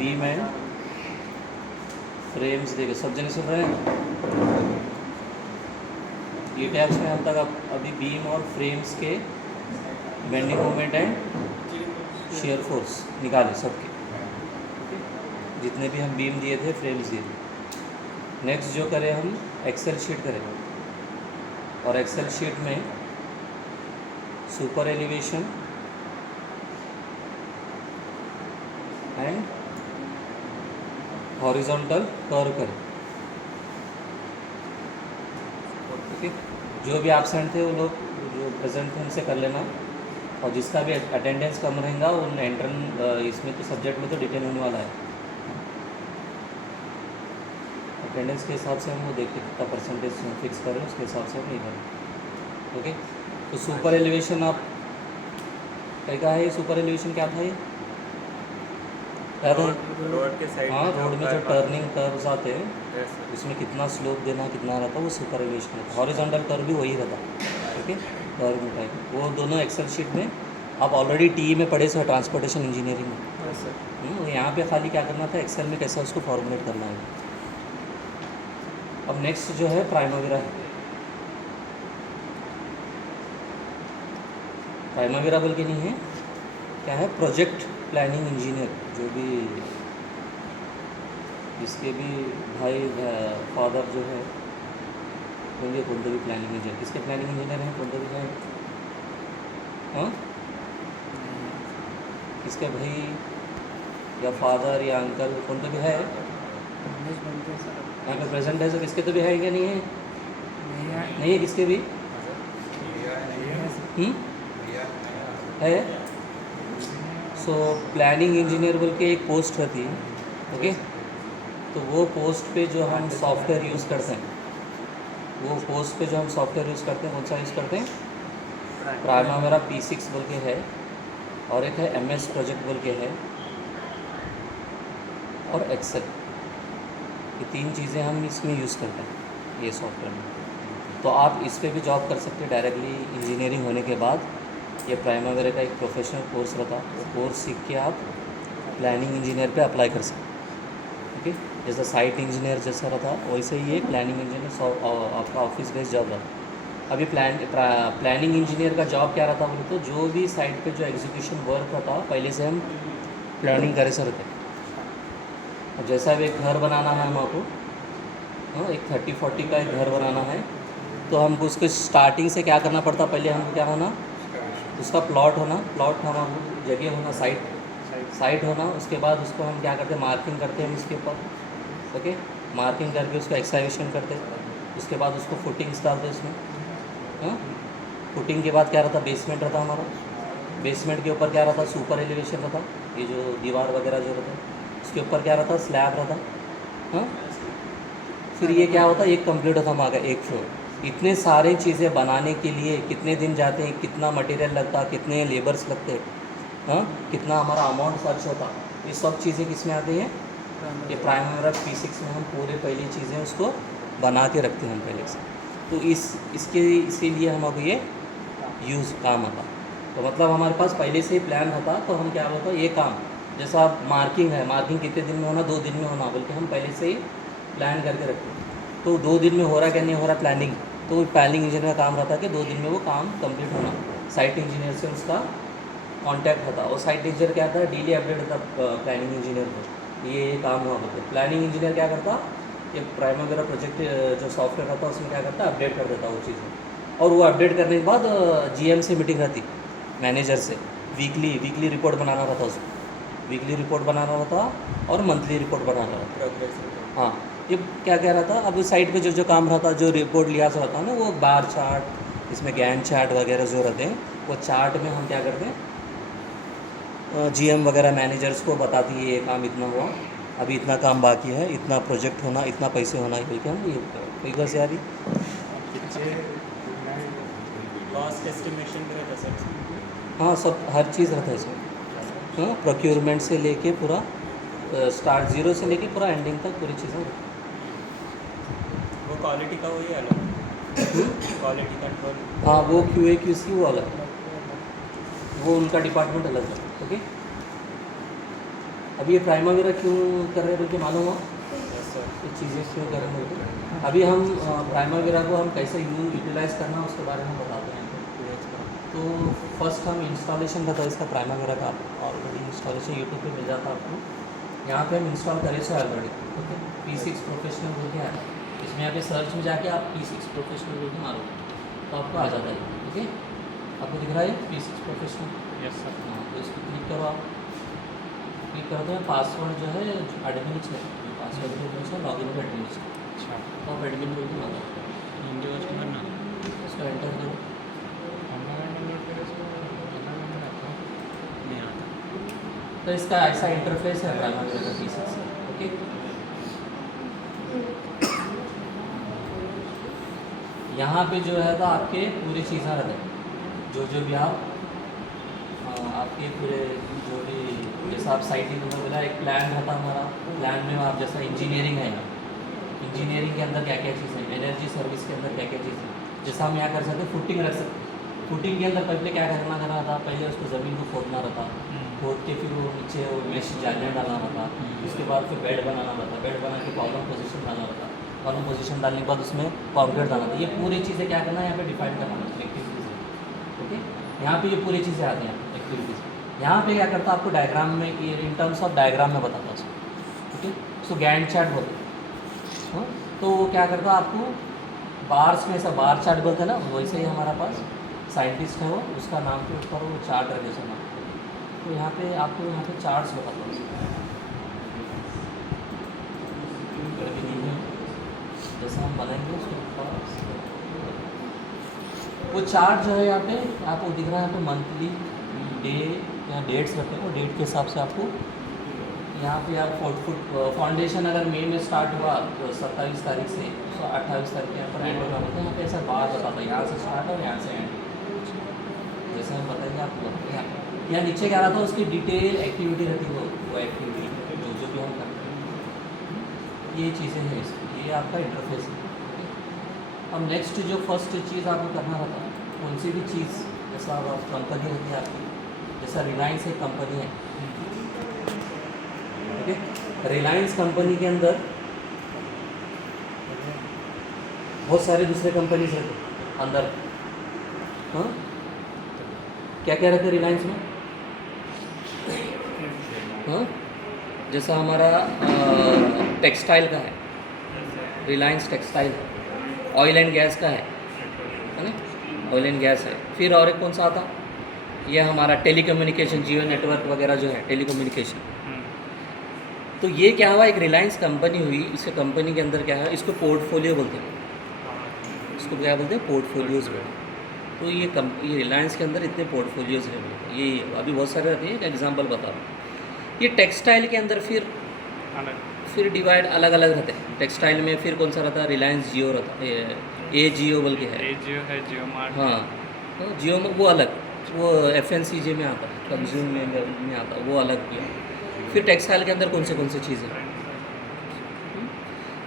Beam and frames देखिए, सब जगह सुन रहे हैं। ये टैब्स में हम तक अभी बीम और फ्रेम्स के bending moment and shear force निकाले सबके, जितने भी हम बीम दिए थे, फ्रेम्स दिए थे। नेक्स्ट जो करें हम एक्सेल शीट करें, और एक्सेल शीट में super elevation and horizontal curve करें। ओके, जो भी एब्सेंट थे वो लोग जो प्रेजेंट थे उनसे कर लेना, और जिसका भी अटेंडेंस कम रहेगा उन इसमें तो सब्जेक्ट में तो डिटेल होने वाला है। अटेंडेंस के हिसाब से हम वो देखते कितना परसेंटेज फिक्स करें, उसके हिसाब से हम ये करें। ओके, तो सुपर एलिवेशन आप क्या है, सुपर एलिवेशन क्या था ये रोड के साइड हाँ, रोड में जो टर्निंग कर्व्स आते हैं Yes, sir. उसमें कितना स्लोप देना कितना रहता है, वो सुपर एलिवेशन रहता है। हॉरिजॉन्टल कर्व भी वही रहता है। ओके, कर्व में टाइप वो दोनों एक्सेल शीट में आप ऑलरेडी टी में पढ़े सर, ट्रांसपोर्टेशन इंजीनियरिंग में। Yes, sir. यहाँ पे खाली क्या करना था, एक्सेल में कैसा उसको फॉर्मुलेट करना है। अब नेक्स्ट जो है प्राइमावेरा है। प्राइमावेरा बोल के नहीं है, क्या है, प्रोजेक्ट प्लानिंग इंजीनियर। जो भी जिसके भी भाई फादर जो है होंगे कौन भी प्लानिंग इंजीनियर, किसके प्लानिंग इंजीनियर हैं, कौन भी है, हाँ, किसके भाई या फादर या अंकल कौन भी है यहाँ पे प्रेजेंट है, सर किसके तो भी है क्या, नहीं है, नहीं है किसके भी है। सो प्लानिंग इंजीनियर बोल के एक पोस्ट रहती है। ओके, तो वो पोस्ट पे जो हम सॉफ्टवेयर यूज़ करते हैं, वो पोस्ट पे जो हम सॉफ्टवेयर यूज़ करते हैं कौन सा यूज़ करते हैं, प्राइमावेरा P6 बोल के है, और एक है MS प्रोजेक्ट बोल के है, और एक्सेल। ये तीन चीज़ें हम इसमें यूज़ करते हैं ये सॉफ्टवेयर में। तो आप इस पर भी जॉब कर सकते हैं डायरेक्टली इंजीनियरिंग होने के बाद। ये प्राइमावेरा का एक प्रोफेशनल कोर्स रहता, वो कोर्स सीख के आप प्लानिंग इंजीनियर पे अप्लाई कर सकते हैं। ओके, जैसा साइट इंजीनियर जैसा रहता वैसे ही ये प्लानिंग इंजीनियर आपका ऑफिस बेस्ड जॉब रहता। अभी प्लानिंग इंजीनियर का जॉब क्या रहता बोले तो, जो भी साइट पे जो एग्जीक्यूशन वर्क रहता पहले से हम प्लानिंग करे से रहते। और जैसा भी एक घर बनाना है हमको, हाँ, एक 30-40 का एक घर बनाना है, तो हमको उसको स्टार्टिंग से क्या करना पड़ता, पहले हमको क्या होना, उसका प्लॉट होना, जगह होना, साइट होना। उसके बाद उसको हम क्या करते हैं, मार्किंग करते हैं उसके ऊपर। ओके, मार्किंग करके उसको एक्सकावेशन करते हैं। उसके बाद उसको फुटिंग्स डालते हैं उसमें, हाँ। फुटिंग के बाद क्या रहता, बेसमेंट रहता हमारा। बेसमेंट के ऊपर क्या रहता, सुपर एलिवेशन रहता, ये जो दीवार वगैरह जो रहता है उसके ऊपर क्या रहता, स्लैब रहता, हाँ। फिर ये क्या होता, एक कंप्लीट होता हमारा एक फ्लोर। इतने सारे चीज़ें बनाने के लिए कितने दिन जाते हैं, कितना मटेरियल लगता, कितने लेबर्स लगते हैं, हाँ, कितना हमारा अमाउंट खर्च होता, ये सब चीज़ें किस में आती हैं, ये प्राइमावेरा P6 में हम पूरे पहली चीज़ें उसको बना के रखते हैं हम पहले से। तो इसके इसीलिए हमको ये यूज़ काम आता। तो मतलब हमारे पास पहले से ही प्लान होता, तो हम क्या होता, ये काम जैसा मार्किंग है, मार्किंग कितने दिन में होना, 2 दिन में होना, बल्कि हम पहले से ही प्लान करके रखते हैं। तो 2 दिन में हो रहा क्या नहीं हो रहा प्लानिंग, तो प्लानिंग इंजीनियर का काम रहता है कि 2 दिन में वो काम कंप्लीट होना। साइट इंजीनियर से उसका कांटेक्ट होता, और साइट इंजीनियर क्या था, डेली अपडेट होता प्लानिंग इंजीनियर को, ये काम हुआ बोलते। प्लानिंग इंजीनियर क्या करता, ये प्राइमावेरा प्रोजेक्ट जो सॉफ्टवेयर रहता उसमें क्या करता, अपडेट कर देता वो चीज़ें। और वो अपडेट करने के बाद GM से मीटिंग रहती, मैनेजर से, वीकली रिपोर्ट बनाना रहता उसको, वीकली रिपोर्ट बनाना रहता और मंथली रिपोर्ट बनाना रहता। Progress report. हाँ, ये क्या क्या रहता, अब साइट पे जो काम रहता, जो रिपोर्ट लिहाज रहता है ना, वो बार चार्ट, इसमें गैन चार्ट वगैरह जो रहते हैं, वो चार्ट में हम क्या करते हैं, GM वगैरह मैनेजर्स को बताती है ये काम इतना हुआ, अभी इतना काम बाकी है, इतना प्रोजेक्ट होना, इतना पैसे होना, ये बोल के हम ये फिगर से आ रही। कॉस्ट एस्टिमेशन भी रहता सर। हाँ, सब हर चीज़ रहता है इसमें, हाँ, प्रोक्योरमेंट से लेके पूरा स्टार्ट जीरो से लेके पूरा एंडिंग तक पूरी चीज़ें। वो क्वालिटी का वही अलग, क्वालिटी कंट्रोल। हाँ, वो QA QC वो अलग, वो उनका डिपार्टमेंट अलग है। ओके, अभी ये प्राइमर वगैरह क्यों कर रहे हैं बोल के मालूम हो? Yes sir. ये चीज़ें क्यों कर रहे हैं बोल के? अभी हम प्राइमर वगैरह को हम कैसे यूटिलाइज़ करना उसके बारे में बताते हैं। तो फर्स्ट हम इंस्टॉलेशन का था इसका प्राइमर वगैरह का ऑलरेडी इंस्टॉलेशन यूट्यूब पे मिल जाता है आपको। यहाँ पे हम इंस्टॉल करे से ऑलरेडी ओके। P6 प्रोफेशनल बोल के आया, इसमें यहाँ पे सर्च में जाके आप P6 प्रोफेशनल बोल के मारोगे तो आपको आ जाता है। ठीक है, आपको दिख रहा है P6 प्रोफेशनल। Yes sir. हाँ, तो इस पर क्लिक करो आप। क्लिक करते हैं पासवर्ड जो है एडमिन है, पासवर्ड भी एडमिन है, लॉगिन भी एडमिन है। अच्छा। तो आप एडमिन बोल के मारो, हिंदी वर्ष करना इसको एंटर करो। नहीं आता। तो इसका ऐसा इंटरफेस है प्राइमर वगैरह का P6 से। ओके, यहाँ पे जो है तो आपके पूरी चीज़ें रहते हैं, जो भी आप आपके पूरे जो भी जैसा आप साइट में बोला एक प्लान रहता हमारा, प्लान में आप जैसा इंजीनियरिंग है ना, इंजीनियरिंग के अंदर क्या क्या चीज़ है, एनर्जी सर्विस के अंदर क्या क्या चीज़ है, जैसा हम यहाँ कर सकते हैं फुटिंग रख सकते हैं। फुटिंग के अंदर पहले क्या करना था, पहले उसको ज़मीन को खोदना रहता, खोद के फिर वो नीचे वो मेश जालियाँ डालना रहता, उसके बाद फिर बेड बनाना रहता, बेड बना के कॉलम पोजीशन डालना रहता, कॉलम पोजीशन डालने के बाद उसमें कॉन्क्रीट डालना था। ये पूरी चीज़ें क्या करना है यहाँ पे डिफाइन करना है एक्टिविटीज़। ओके, यहाँ पे ये पूरी चीज़ें आती हैं एक्टिविटीज़। यहाँ पे क्या करता है आपको डायग्राम में, ये इन टर्म्स ऑफ डायग्राम में बताता है। ठीक है, सो गैंट चार्ट बोलते हैं। हाँ, तो वो क्या करता है आपको बार्स में, ऐसा बार चार्ट बोलते हैं ना, वैसे ही हमारा पास साइंटिस्ट है वो, उसका नाम के ऊपर वो चार्ट रखे सुना। तो यहाँ पे आपको यहाँ पे चार्ट्स बताता हूँ, जैसा हम बनाएंगे उसके ऊपर वो चार्ट जो है यहाँ पे आपको दिख रहा है। यहाँ पे मंथली डे या डेट्स रखे हैं, वो डेट के हिसाब से आपको यहाँ पे आप फाउंडेशन अगर मई में स्टार्ट हुआ तो 27 तारीख से 28 तारीख के यहाँ पर एंड होना होता है। यहाँ पे ऐसा बार बताता है, यहाँ से स्टार्ट और यहाँ से एंड, जैसे हम बताएंगे आपको। यहाँ नीचे क्या रहा था उसकी डिटेल एक्टिविटी रहती है, वो एक्टिविटी जो भी हम करते हैं, ये चीज़ें हैं इसकी, ये आपका इंटरफेस है। अब नेक्स्ट जो फर्स्ट चीज़ आपको करना रहता है, कौन सी भी चीज़, जैसा अब कंपनी रहती है आपकी, जैसा रिलायंस एक कंपनी है। ठीक है, रिलायंस कंपनी के अंदर बहुत सारे दूसरे कंपनीज रहते अंदर। हाँ, क्या क्या रहते हैं रिलायंस में? हाँ, जैसा हमारा टेक्सटाइल का है, रिलायंस टेक्सटाइल है, ऑयल एंड गैस का है ना, ऑयल एंड गैस है। फिर और एक कौन सा आता, ये हमारा टेलीकम्युनिकेशन, जियो नेटवर्क वगैरह जो है टेलीकम्युनिकेशन। तो ये क्या हुआ, एक रिलायंस कंपनी हुई, इसके कंपनी के अंदर क्या है, इसको पोर्टफोलियो बोलते हैं, इसको क्या बोलते हैं, पोर्टफोलियोज बोलते हैं। तो ये रिलायंस के अंदर इतने पोर्टफोलियोज हैं, ये अभी बहुत सारे रहते हैं। एक एग्जांपल बता रहा हूँ, ये टेक्सटाइल के अंदर फिर डिवाइड अलग अलग रहते हैं। टेक्सटाइल में फिर कौन सा रहता है, रिलायंस जियो रहता है, ए जियो बोल के है, ए जियो है, जियो मार्ट। हाँ, तो जियो में वो अलग, वो FNCJ में आता है, कंज्यूम में आता है, वो अलग किया। फिर टेक्सटाइल के अंदर कौन से चीज़ें,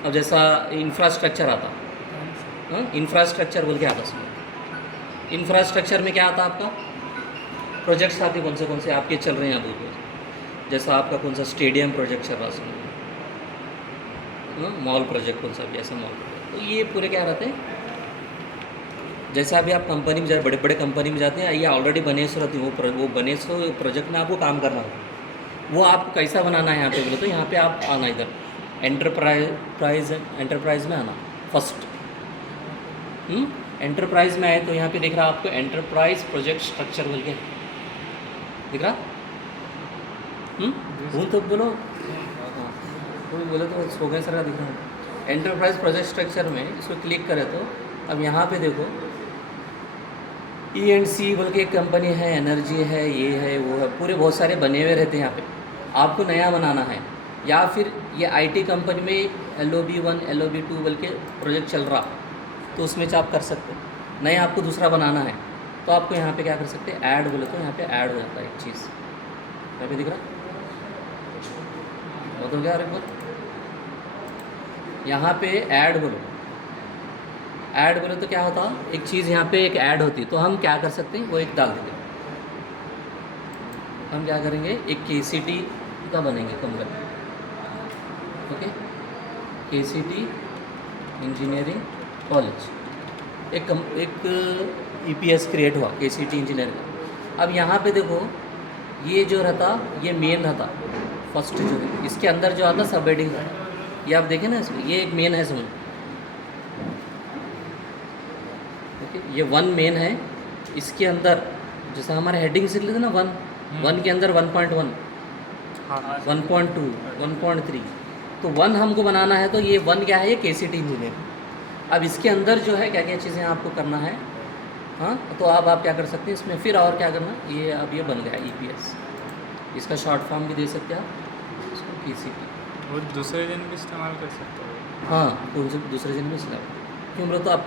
अब जैसा इंफ्रास्ट्रक्चर आता, हाँ, इंफ्रास्ट्रक्चर बोल के आता उसमें। इंफ्रास्ट्रक्चर में क्या आता आपका, प्रोजेक्ट्स आते कौन से आपके चल रहे हैं अभी, जैसा आपका कौन सा स्टेडियम प्रोजेक्ट चल रहा है उसमें, मॉल प्रोजेक्ट कौन सा भी ऐसा मॉल प्रोजेक्ट। तो ये पूरे क्या रहते हैं, जैसा अभी आप कंपनी में बड़े बड़े कंपनी में जाते हैं, ये ऑलरेडी बने सो रहती है, वो बने सो प्रोजेक्ट में आपको काम करना होगा। वो आपको कैसा बनाना है यहाँ पे बोले तो, यहाँ पे आप आना इधर एंटरप्राइज में आना फर्स्ट। एंटरप्राइज में आए तो यहाँ पे दिख रहा आपको एंटरप्राइज प्रोजेक्ट स्ट्रक्चर बोल के दिख रहा। वो तो बोलो, कोई बोले तो सो गए सर का दिख रहा है। एंटरप्राइज प्रोजेक्ट स्ट्रक्चर में इसको क्लिक करें तो अब यहाँ पे देखो E&C बोल के एक कंपनी है, एनर्जी है, ये है वो है, पूरे बहुत सारे बने हुए रहते हैं यहाँ पे। आपको नया बनाना है, या फिर ये IT कंपनी में LOB1 LOB2 बोल के प्रोजेक्ट चल रहा, तो उसमें से आप कर सकते हो। नया आपको दूसरा बनाना है तो आपको यहाँ पे क्या कर सकते हैं, ऐड बोले तो यहाँ पे ऐड हो जाता है एक चीज़, यहाँ पे दिख रहा बहुत हो गया। अरे बोल, यहाँ पे ऐड बोलो, ऐड बोले तो क्या होता, एक चीज़ यहाँ पे एक ऐड होती, तो हम क्या कर सकते हैं, वो एक डाल देंगे। हम क्या करेंगे, एक KCT का बनेंगे company. Okay, KCT engineering college एक EPS क्रिएट हुआ KCT इंजीनियरिंग। अब यहाँ पे देखो ये जो रहता ये मेन रहता फर्स्ट जो है, इसके अंदर जो आता सब हेडिंग है, ये आप देखें ना इसमें, ये एक मेन है समझ। ओके, ये 1 मेन है, इसके अंदर जैसे हमारे हेडिंग से लेते ना 1 के अंदर 1.1 हाँ 1.2 1.3, तो 1 हमको बनाना है, तो ये 1 क्या है, ये KCT इंजीनियरिंग। अब इसके अंदर जो है क्या क्या चीज़ें आपको करना है, हाँ, तो अब आप क्या कर सकते हैं इसमें, फिर और क्या करना, ये अब ये बन गया EPS, इसका शॉर्ट फॉर्म भी दे सकते हैं आप इसको KCT। वो दूसरे दिन भी इस्तेमाल कर सकते हो। हाँ, कौन से दूसरे दिन में सिला क्यों बोलो, तो आप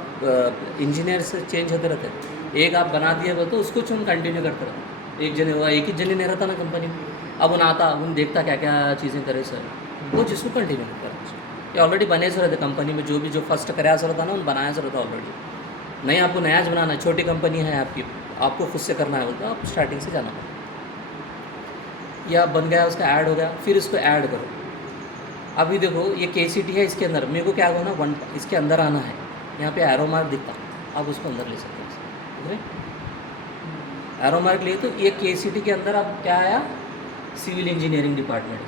इंजीनियर से चेंज होते रहते हैं, एक आप बना दिए बोलो तो उसको हम कंटिन्यू करते रहते, एक जने हुआ, एक ही जने नहीं रहता ना कंपनी में, अब उन आता उन देखता क्या क्या चीज़ें करे सर, वो जिसको कंटिन्यू करता है, ये ऑलरेडी बने से रहते कंपनी में, जो भी जो फर्स्ट कराया से रहता ना उन बनाया से रहता ऑलरेडी, नहीं आपको नया ज बनाना है, छोटी कंपनी है आपकी, आपको खुद से करना है बोलते आप स्टार्टिंग से जाना पड़ेगा। ये आप बन गया, उसका ऐड हो गया, फिर इसको ऐड करो। अभी देखो ये KCT है, इसके अंदर मेरे को क्या होगा ना 1 इसके अंदर आना है, यहाँ पे एरो मार्क दिखता, आप उसको अंदर ले सकते हैं, एरो मार्क लिए तो ये KCT के अंदर अब क्या आया, सिविल इंजीनियरिंग डिपार्टमेंट है।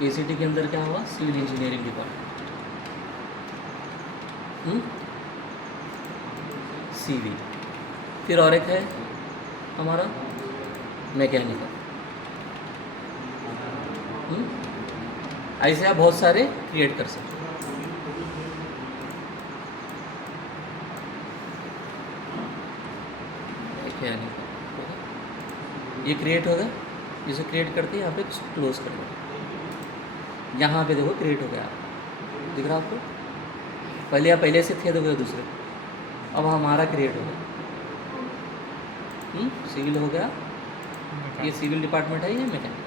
KCT के अंदर क्या हुआ, सिविल इंजीनियरिंग डिपार्टमेंट, CV, फिर और एक है हमारा मैकेनिकल। ऐसे आप बहुत सारे क्रिएट कर सकते हैं। मैकेनिकल ये क्रिएट होगा, इसे क्रिएट करते हैं, यहाँ पे क्लोज कर दो, यहाँ पे देखो क्रिएट हो गया, दिख रहा आपको, पहले से थे देखो दूसरे, अब हमारा क्रिएट हो गया, सिविल हो गया, ये सिविल डिपार्टमेंट है, ये मैकेनिकल,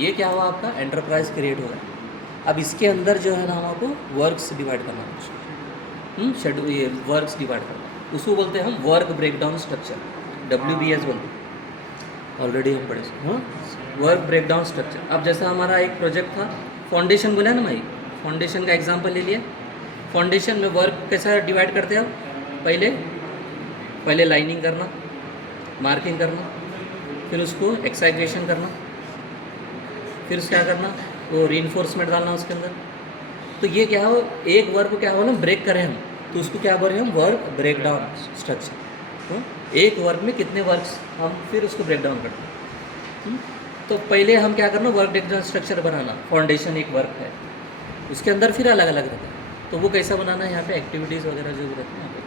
ये क्या हुआ आपका एंटरप्राइज क्रिएट हो गया। अब इसके अंदर जो है ना हम आपको वर्क्स डिवाइड करना है, शेड्यूल, ये वर्क्स डिवाइड करना, उसको बोलते हैं हम वर्क ब्रेकडाउन स्ट्रक्चर, WBS बोलते हैं, ऑलरेडी हम पढ़े, हाँ, वर्क ब्रेकडाउन स्ट्रक्चर। अब जैसा हमारा एक प्रोजेक्ट था फाउंडेशन, बोला ना भाई, फाउंडेशन का एग्जांपल ले लिया, फाउंडेशन में वर्क कैसा डिवाइड करते हैं आप, पहले लाइनिंग करना, मार्किंग करना, फिर उसको एक्साइग्रेशन करना, फिर क्या करना, वो रीइंफोर्समेंट डालना उसके अंदर। तो ये क्या हो, एक वर्क को क्या हो ना ब्रेक करें हम, तो उसको क्या बोल रहे हैं हम, वर्क ब्रेकडाउन स्ट्रक्चर। एक वर्क में कितने वर्क्स हम फिर उसको ब्रेक डाउन करते हैं। तो पहले हम क्या करना, वर्क ब्रेकडाउन स्ट्रक्चर बनाना, फाउंडेशन एक वर्क है, उसके अंदर फिर अलग अलग रहता है, तो वो कैसा बनाना है, यहाँ पे एक्टिविटीज़ वगैरह जो भी रहती है यहाँ पे।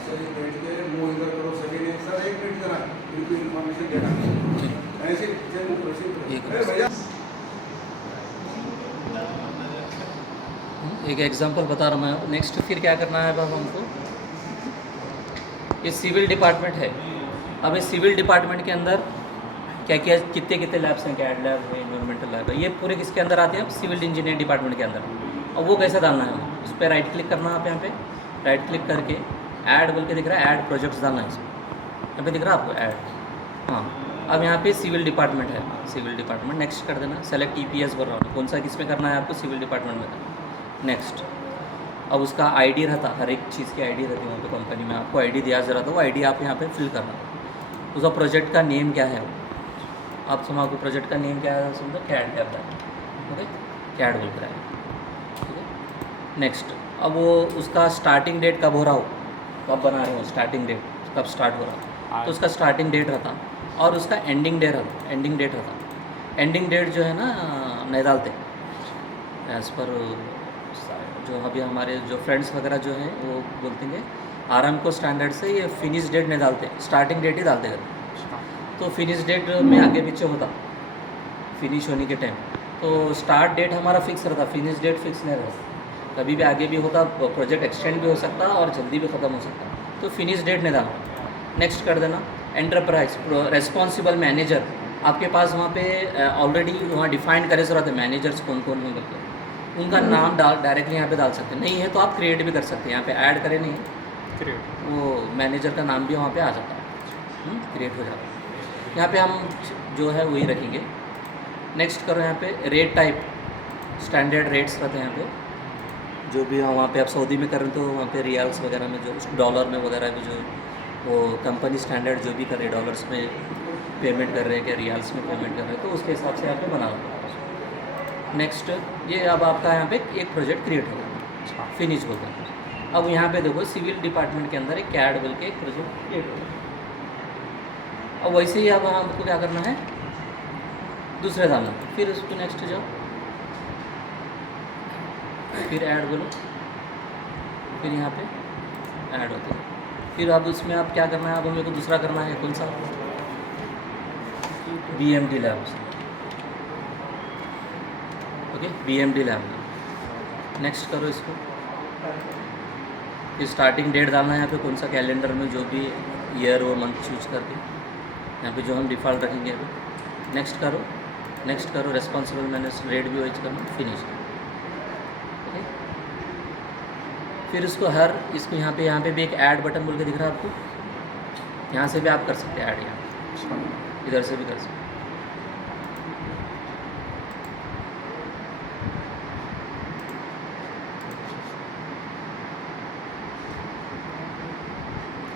सर एक बैठ के मुँह इधर करो, सभी ने सर एक मिनट करा, इनको इन्फॉर्मेशन देना ऐसे अरे भैया। एक एग्जांपल बता रहा मैं, नेक्स्ट फिर क्या करना है अब हमको, ये सिविल डिपार्टमेंट है। अब इस सिविल डिपार्टमेंट के अंदर क्या क्या कितने कितने लैब्स हैं, कैड लैब है, इन्वायरमेंटल लैब है, ये पूरे किसके अंदर आते हैं, अब सिविल इंजीनियर डिपार्टमेंट के अंदर। और वो कैसे डालना है हमें, उस पर राइट क्लिक करना है, आप यहाँ पे राइट क्लिक करके ऐड बोल के दिख रहा है, ऐड प्रोजेक्ट्स डालना है इसमें, यहाँ पे दिख रहा है आपको ऐड। हाँ, अब यहाँ पे सिविल डिपार्टमेंट है, सिविल डिपार्टमेंट नेक्स्ट कर देना, सेलेक्ट EPS बोल रहा हूँ, कौन सा किस में करना है आपको, सिविल डिपार्टमेंट में, नेक्स्ट। अब उसका ID रहता, हर एक चीज़ की ID रहती है वहाँ पे कंपनी में, आपको ID दिया जा रहा था, वो ID आप यहाँ पे फिल करना। उसका प्रोजेक्ट का नेम क्या है, आप तुम्हारा प्रोजेक्ट का नेम क्या है सुन दो, कैड लैब है, ओके, कैड बोल कर आएगा, ठीक है। नेक्स्ट, अब वो उसका स्टार्टिंग डेट कब हो रहा हो, कब बना रहे हो, स्टार्टिंग डेट कब स्टार्ट हो रहा हो, तो उसका स्टार्टिंग डेट रहता और उसका एंडिंग डेट रहता। एंडिंग डेट जो है ना नहीं डालते एज़ पर जो अभी हमारे जो फ्रेंड्स वगैरह जो हैं वो बोलते हैं आरामको स्टैंडर्ड से ये फिनिश डेट नहीं डालते, स्टार्टिंग डेट ही डालते करते। तो फिनिश डेट में आगे पीछे होता फिनिश होने के टाइम, तो स्टार्ट डेट हमारा फिक्स रहता, फिनिश डेट फिक्स नहीं रहता, कभी भी आगे भी होता, प्रोजेक्ट एक्सटेंड भी हो सकता और जल्दी भी ख़त्म हो सकता, तो फिनिश डेट नहीं डालना। नेक्स्ट कर देना एंटरप्राइज रेस्पॉन्सिबल मैनेजर, आपके पास वहाँ पे ऑलरेडी वहाँ डिफाइंड करे से रहते मैनेजर्स कौन कौन हैं बोलते, उनका नाम डायरेक्टली यहाँ पे डाल सकते हैं, नहीं है तो आप क्रिएट भी कर सकते हैं, यहाँ पे ऐड करें नहीं क्रिएट, वो मैनेजर का नाम भी वहाँ पे आ जाता है, क्रिएट हो जाता है। यहाँ पे हम जो है वही रखेंगे। नेक्स्ट करो यहाँ पे रेट टाइप, स्टैंडर्ड रेट्स रहते हैं यहाँ पे, जो भी वहाँ पे आप सऊदी में कर रहे हो तो वहाँ पे रियाल्स वगैरह में जो डॉलर में वगैरह भी जो वो कंपनी स्टैंडर्ड जो भी कर रहे हैं डॉलर्स में पेमेंट कर रहे हैं क्या रियाल्स में पेमेंट कर रहे हैं, तो उसके हिसाब से यहाँ पे बना लो। नेक्स्ट, ये अब आपका यहाँ पे एक प्रोजेक्ट क्रिएट होगा, फिनिश बोलते हैं। अब यहाँ पे देखो सिविल डिपार्टमेंट के अंदर एक कैड बोल के एक प्रोजेक्ट क्रिएट होगा। अब वैसे ही अब हमको क्या करना है, दूसरे डालना, फिर उसको नेक्स्ट जाओ, फिर ऐड बोलो, फिर यहाँ पे ऐड होते हैं, फिर अब उसमें आप क्या करना है, अब हमें को दूसरा करना है, कौन सा, BMD lab, okay, BMD lab. Next करो इसको, फिर स्टार्टिंग डेट डालना है यहाँ पे कौन सा कैलेंडर में जो भी ईयर वो मंथ चूज करके यहाँ पे जो हम डिफ़ॉल्ट रखेंगे अभी। नेक्स्ट करो रेस्पॉन्सिबल मैनेजर रेट भी वाइज करना, फिनिश, ओके। फिर इसको यहाँ पे भी एक ऐड बटन बोल के दिख रहा है आपको, यहाँ से भी आप कर सकते हैं ऐड, यहाँ इधर से भी कर सकते हैं।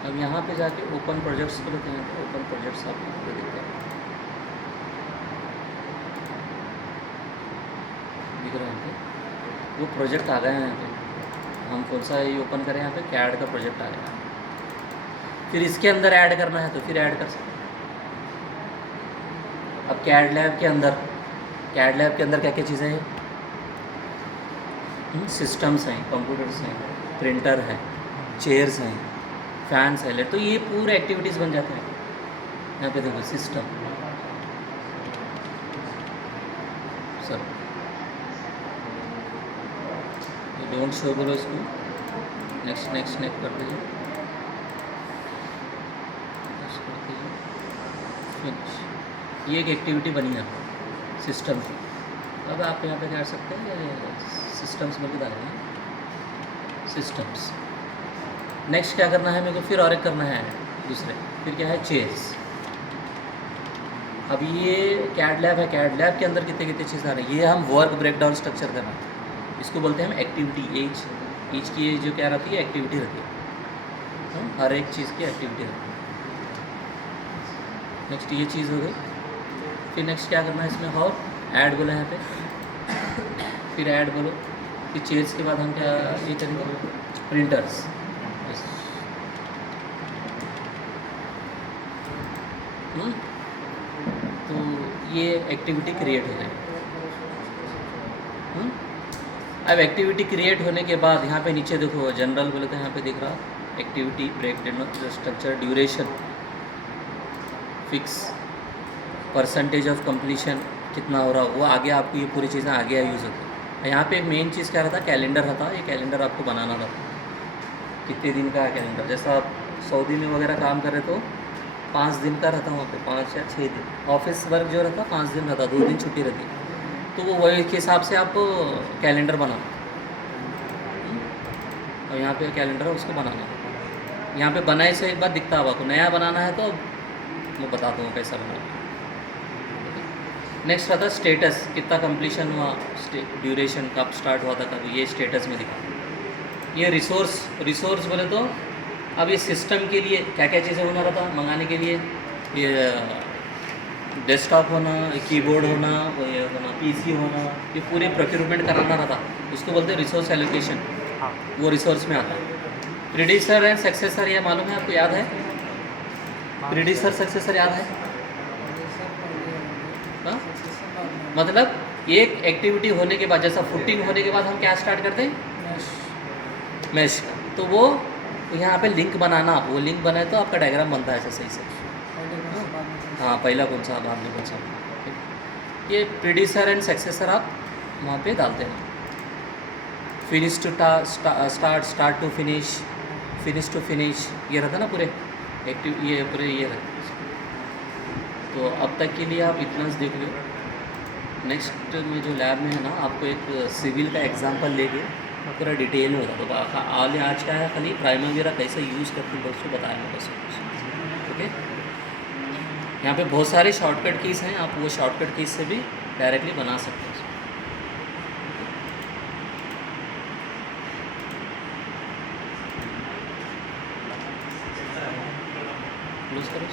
अब यहाँ पे जाके ओपन प्रोजेक्ट्स को लेते हैं, ओपन प्रोजेक्ट्स आप यहाँ पे देखते हैं, दिख रहा है यहाँ पे वो प्रोजेक्ट आ गया है। यहाँ पे हम कौन सा ये ओपन करें, यहाँ पे कैड का प्रोजेक्ट आ गया, फिर इसके अंदर ऐड करना है तो फिर ऐड कर सकते हैं। अब कैड लैब के अंदर क्या क्या चीज़ें हैं, सिस्टम्स हैं, कंप्यूटर्स हैं, प्रिंटर है, चेयर्स हैं, फैंस है, तो ये पूरे एक्टिविटीज़ बन जाते हैं। यहाँ पे देखो सिस्टम सब, ये डोंट शो बोलो इसको, नेक्स्ट कर दीजिए, फिनिश। ये एक एक्टिविटी बनी है सिस्टम की। अब आप यहाँ पे क्या कर सकते हैं, सिस्टम्स में भी डालेंगे सिस्टम्स। नेक्स्ट क्या करना है मेरे को, फिर और एक करना है दूसरे, फिर क्या है चेयर्स। अब ये कैड लैब है, कैड लैब के अंदर कितने चीज़ आ रही है, ये हम वर्क ब्रेकडाउन स्ट्रक्चर कर रहे हैं, इसको बोलते हैं हम एक्टिविटी। ईच की जो क्या रहती है, एक्टिविटी रहती है, हर एक चीज़ की एक्टिविटी रहती है। नेक्स्ट ये चीज़ हो गई, फिर नेक्स्ट क्या करना है इसमें, और ऐड बोला यहाँ पे, फिर ऐड बोलो, फिर चेयर्स के बाद हम क्या ये करेंगे, प्रिंटर्स। तो ये एक्टिविटी क्रिएट हो जाएगी। अब एक्टिविटी क्रिएट होने के बाद यहाँ पे नीचे देखो जनरल बोले तो यहाँ पे दिख रहा activity breakdown structure, duration, fix, percentage of completion कितना हो रहा, वो आगे आपको ये पूरी चीज़ें आगे यूज़ होती है। यहाँ पे एक मेन चीज़ क्या रहता है, कैलेंडर रहता है, ये कैलेंडर आपको बनाना रहता है, कितने दिन का है कैलेंडर। जैसा आप सऊदी में वगैरह काम कर रहे तो 5 दिन का रहता वहाँ पे, 5 या 6 दिन ऑफिस वर्क जो रहता 5 दिन रहता, 2 दिन छुट्टी रहती, तो वो वही के हिसाब से आप कैलेंडर बनाओ। और यहाँ पे कैलेंडर है उसको बनाना है, यहाँ पे बनाए से एक बार दिखता है आपको, नया बनाना है तो मैं बताता हूँ कैसा बनाना है। नेक्स्ट रहता है स्टेटस, कितना कंप्लीशन हुआ, ड्यूरेशन कब स्टार्ट हुआ था, कब ये स्टेटस में दिखा। ये रिसोर्स बोले तो अब ये सिस्टम के लिए क्या क्या चीज़ें होना रहता मंगाने के लिए, ये डेस्कटॉप होना, कीबोर्ड होना, वो ये होना, पीसी होना, ये पूरे प्रोक्यूरमेंट कराना रहता, उसको बोलते हैं रिसोर्स एलोकेशन। हाँ वो रिसोर्स में आता है। प्रीडिसर एंड सक्सेसर ये मालूम है आपको, याद है? प्रीडिसर सक्सेसर याद है? हाँ? मतलब एक एक्टिविटी होने के बाद, जैसा फुटिंग होने के बाद हम क्या स्टार्ट करते हैं? मैश का। तो वो यहाँ पे लिंक बनाना, आप वो लिंक बनाए तो आपका डायग्राम बनता है ऐसा सही से। हाँ, पहला कौन सा, बाद में कौन सा। ये प्रीडिसर एंड सक्सेसर आप वहाँ पे डालते हैं। Finish to start, start to finish, finish to finish, ये रहता ना पूरे एक्टिव, ये पूरे ये रहता। तो अब तक के लिए आप इतना देख लो। नेक्स्ट में जो लैब में है ना, आपको एक सिविल का एग्जांपल लेके पूरा डिटेल में बता दो। आज का है खाली प्राइमर वगैरह कैसे यूज़ करते हैं उसको बताया बस। ओके, यहाँ पे बहुत सारे शॉर्टकट कीज़ हैं, आप वो शॉर्टकट कीज़ से भी डायरेक्टली बना सकते हैं। क्लोज करो।